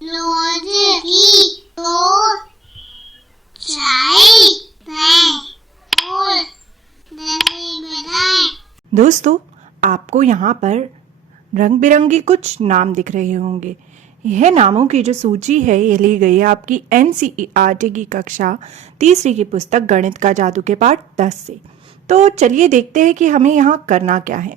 रोटी दो चाय और दही बनाए। दोस्तों, आपको यहाँ पर रंग बिरंगे कुछ नाम दिख रहे होंगे। यह नामों की जो सूची है ये ली गई है आपकी NCERT की कक्षा तीसरी की पुस्तक गणित का जादू के पाठ 10 से। तो चलिए देखते हैं कि हमें यहाँ करना क्या है।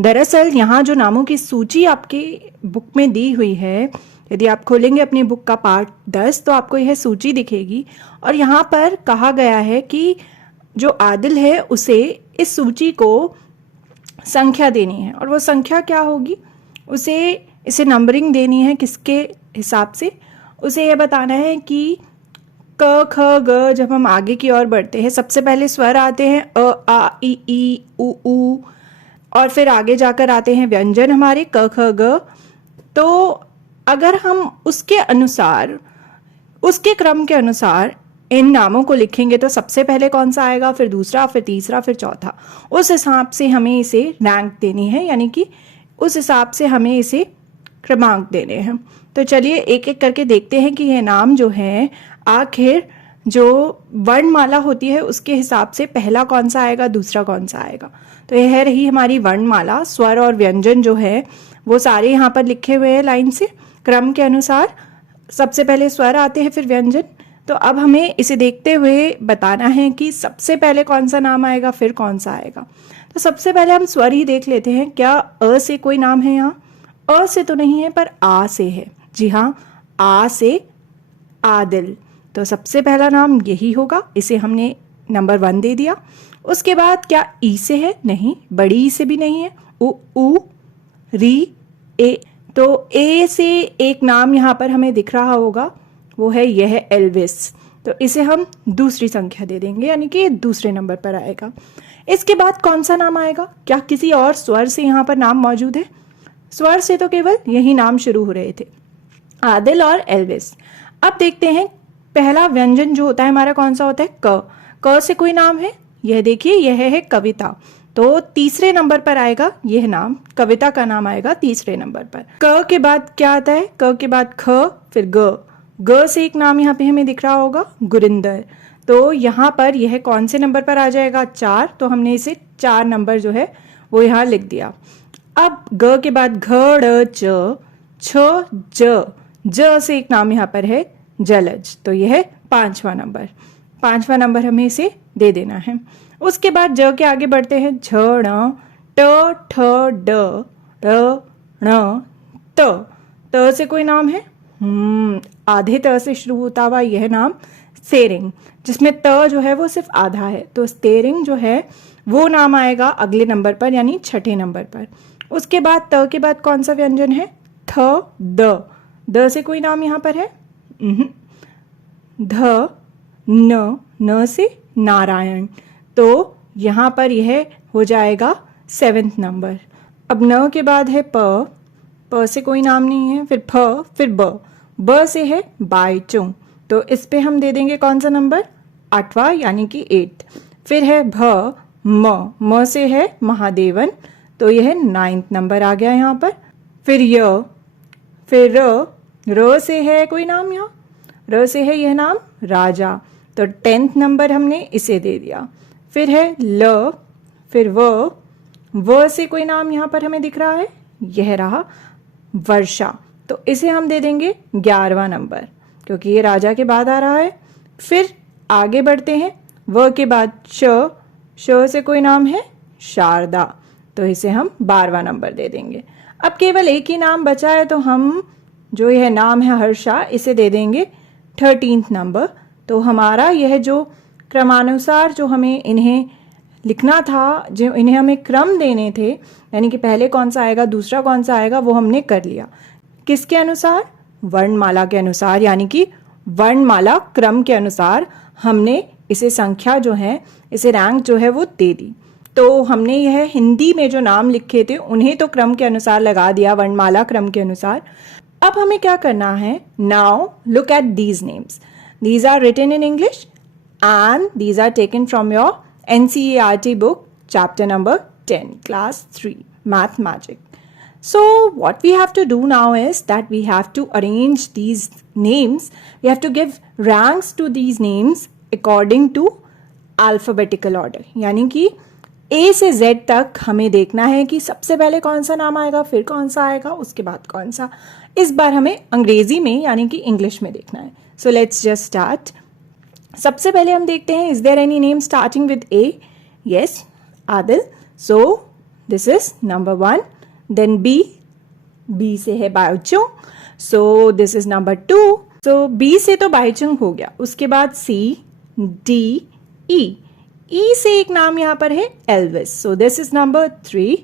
दरअसल यहाँ जो नामों की सूची आपके बुक में दी हुई है, यदि आप खोलेंगे अपनी बुक का पाठ 10 तो आपको यह सूची दिखेगी और यहाँ पर कहा गया है कि जो आदिल है उसे इस सूची को संख्या देनी है और वो संख्या क्या होगी, इसे नंबरिंग देनी है। किसके हिसाब से? उसे यह बताना है कि क ख ग जब हम आगे की ओर बढ़ते हैं सबसे पहले स्वर आते हैं अ आ इ ई उ ऊ और फिर आगे जाकर आते हैं व्यंजन हमारे क ख ग। तो अगर हम उसके क्रम के अनुसार इन नामों को लिखेंगे तो सबसे पहले कौन सा आएगा, फिर दूसरा, फिर तीसरा, फिर चौथा। उस हिसाब से हमें इसे रैंक देनी है, यानी कि उस हिसाब से हमें इसे क्रमांक देने हैं। तो चलिए एक एक करके देखते हैं कि यह नाम जो है आखिर जो वर्णमाला होती है उसके हिसाब से पहला कौन सा आएगा, दूसरा कौन सा आएगा। तो यह रही हमारी वर्णमाला। स्वर और व्यंजन जो है वो सारे यहाँ पर लिखे हुए हैं लाइन से क्रम के अनुसार। सबसे पहले स्वर आते हैं फिर व्यंजन। तो अब हमें इसे देखते हुए बताना है कि सबसे पहले कौन सा नाम आएगा फिर कौन सा आएगा। तो सबसे पहले हम स्वर ही देख लेते हैं। क्या अ से कोई नाम है यहाँ? अ से तो नहीं है पर आ से है। जी हाँ, आ से आदिल। तो सबसे पहला नाम यही होगा, इसे हमने नंबर 1 दे दिया। उसके बाद क्या ई से है? नहीं, बड़ी ई से भी नहीं है। उ री ए। तो ए से एक नाम यहाँ पर हमें दिख रहा होगा, वो है यह एल्विस। तो इसे हम दूसरी संख्या दे देंगे, यानी कि दूसरे नंबर पर आएगा। इसके बाद कौन सा नाम आएगा? क्या किसी और स्वर से यहाँ पर नाम मौजूद है? स्वर से तो केवल यही नाम शुरू हो रहे थे, आदिल और एल्विस। अब देखते हैं पहला व्यंजन जो होता है हमारा कौन सा होता है? क से कोई नाम है? यह देखिए, यह है कविता। तो तीसरे नंबर पर आएगा यह नाम, कविता का नाम आएगा तीसरे नंबर पर। क के बाद क्या आता है? क के बाद ख, फिर ग से एक नाम यहाँ पे हमें दिख रहा होगा, गुरिंदर। तो यहाँ पर यह कौन से नंबर पर आ जाएगा? 4। तो हमने इसे 4 नंबर जो है वो यहाँ लिख दिया। अब ग के बाद घ ड़ च छ ज से एक नाम यहाँ पर है जलज। तो यह 5वां नंबर हमें इसे दे देना है। उसके बाद ज के आगे बढ़ते हैं। झ ण ट ठ ड ण त से कोई नाम है? आधे त से शुरू होता हुआ यह नाम सेरिंग, जिसमें त जो है वो सिर्फ आधा है। तो स्टेरिंग जो है वो नाम आएगा अगले नंबर पर, यानी 6ठे नंबर पर। उसके बाद त के बाद कौन सा व्यंजन है? थ द से कोई नाम यहाँ पर है? ध न से नारायण। तो यहाँ पर यह हो जाएगा 7th नंबर। अब न के बाद है प से कोई नाम नहीं है, फिर फ, फिर ब से है बाईचुंग। तो इस पे हम दे देंगे कौन सा नंबर? 8वां, यानी कि 8th। फिर है भ म से है महादेवन। तो यह 9th नंबर आ गया यहाँ पर। फिर य, फिर र से है कोई नाम यहाँ? र से है यह नाम राजा। तो 10th नंबर हमने इसे दे दिया। फिर है ल, फिर व से कोई नाम यहाँ पर हमें दिख रहा है, यह रहा वर्षा। तो इसे हम दे देंगे 11वां नंबर, क्योंकि ये राजा के बाद आ रहा है। फिर आगे बढ़ते हैं। व के बाद श से कोई नाम है शारदा। तो इसे हम 12वां नंबर दे देंगे। अब केवल एक ही नाम बचा है, तो हम जो यह नाम है हर्षा, इसे दे देंगे 13th नंबर। तो हमारा यह जो क्रमानुसार जो हमें इन्हें लिखना था, जो इन्हें हमें क्रम देने थे, यानी कि पहले कौन सा आएगा दूसरा कौन सा आएगा, वो हमने कर लिया। किसके अनुसार? वर्णमाला के अनुसार, यानी कि वर्णमाला क्रम के अनुसार हमने इसे संख्या जो है, इसे रैंक जो है वो दे दी। तो हमने यह हिंदी में जो नाम लिखे थे उन्हें तो क्रम के अनुसार लगा दिया, वर्णमाला क्रम के अनुसार। अब हमें क्या करना है? Now look at these names. These are written in English and these are taken from your NCERT book, chapter number 10, class 3, Math Magic. So what we have to do now is that we have to arrange these names. We have to give ranks to these names according to alphabetical order. यानी कि A से Z तक हमें देखना है कि सबसे पहले कौन सा नाम आएगा, फिर कौन सा आएगा, उसके बाद कौन सा. इस बार हमें अंग्रेजी में यानी कि इंग्लिश में देखना है. So let's just start. सबसे पहले हम देखते हैं, is there any name starting with A? Yes, Adil. So this is number 1. Then B से है बायोचुंग. So this is number 2. So B से तो बायोचुंग हो गया. उसके बाद C, D, E. E से एक नाम यहाँ पर है Elvis. So this is number 3.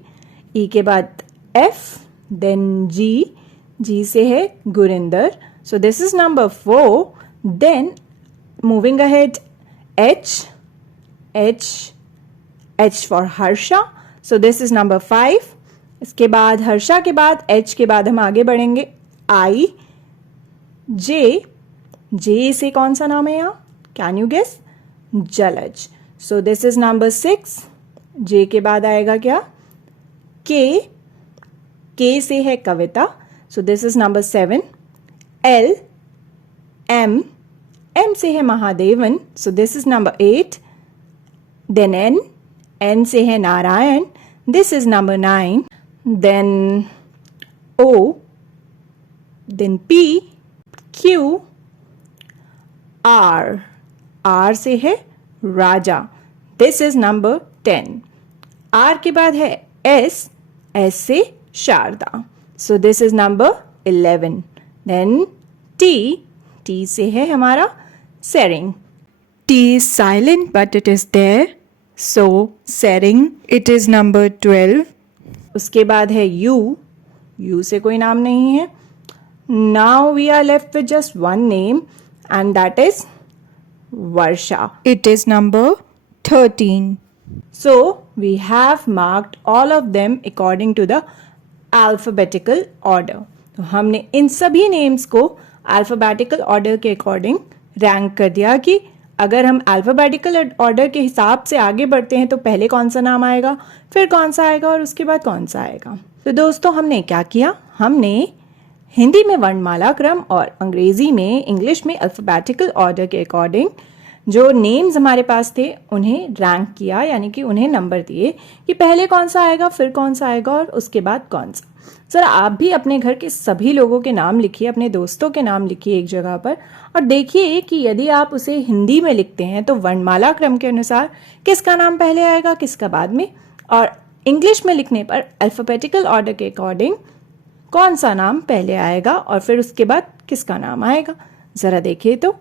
E के बाद F, then G से है Gurinder. So this is number 4. Then moving ahead, H for Harsha. So this is number 5. इसके बाद हर्षा के बाद H के बाद हम आगे बढ़ेंगे I, J से कौन सा नाम है यहाँ? Can you guess? Jalaj. So this is number 6. J के बाद आएगा क्या? K से है Kavita. So this is number 7. L, M से है Mahadevan. So this is number 8. Then N से है Narayan. This is number 9. Then O, then P, Q, R से है राजा. This is number 10. R के बाद है S से Sharda. So this is number 11. Then T से है हमारा Sering. T is silent but it is there. So Sering, it is number 12. उसके बाद है U से कोई नाम नहीं है. Now we are left with just one name and that is Varsha. It is number 13. So we have marked all of them according to the alphabetical order. तो हमने इन सभी नेम्स को alphabetical order के अकॉर्डिंग रैंक कर दिया कि अगर हम अल्फ़ाबेटिकल ऑर्डर के हिसाब से आगे बढ़ते हैं तो पहले कौन सा नाम आएगा, फिर कौन सा आएगा और उसके बाद कौन सा आएगा. तो दोस्तों हमने क्या किया, हमने हिंदी में वर्णमाला क्रम और अंग्रेजी में इंग्लिश में अल्फ़ाबेटिकल ऑर्डर के अकॉर्डिंग जो नेम्स हमारे पास थे उन्हें रैंक किया, यानी कि उन्हें नंबर दिए कि पहले कौन सा आएगा, फिर कौन सा आएगा और उसके बाद कौन सा. ज़रा आप भी अपने घर के सभी लोगों के नाम लिखिए, अपने दोस्तों के नाम लिखिए एक जगह पर और देखिए कि यदि आप उसे हिंदी में लिखते हैं तो वर्णमाला क्रम के अनुसार किसका नाम पहले आएगा, किसका बाद में, और इंग्लिश में लिखने पर अल्फ़ाबेटिकल ऑर्डर के अकॉर्डिंग कौन सा नाम पहले आएगा और फिर उसके बाद किसका नाम आएगा. ज़रा देखिए तो.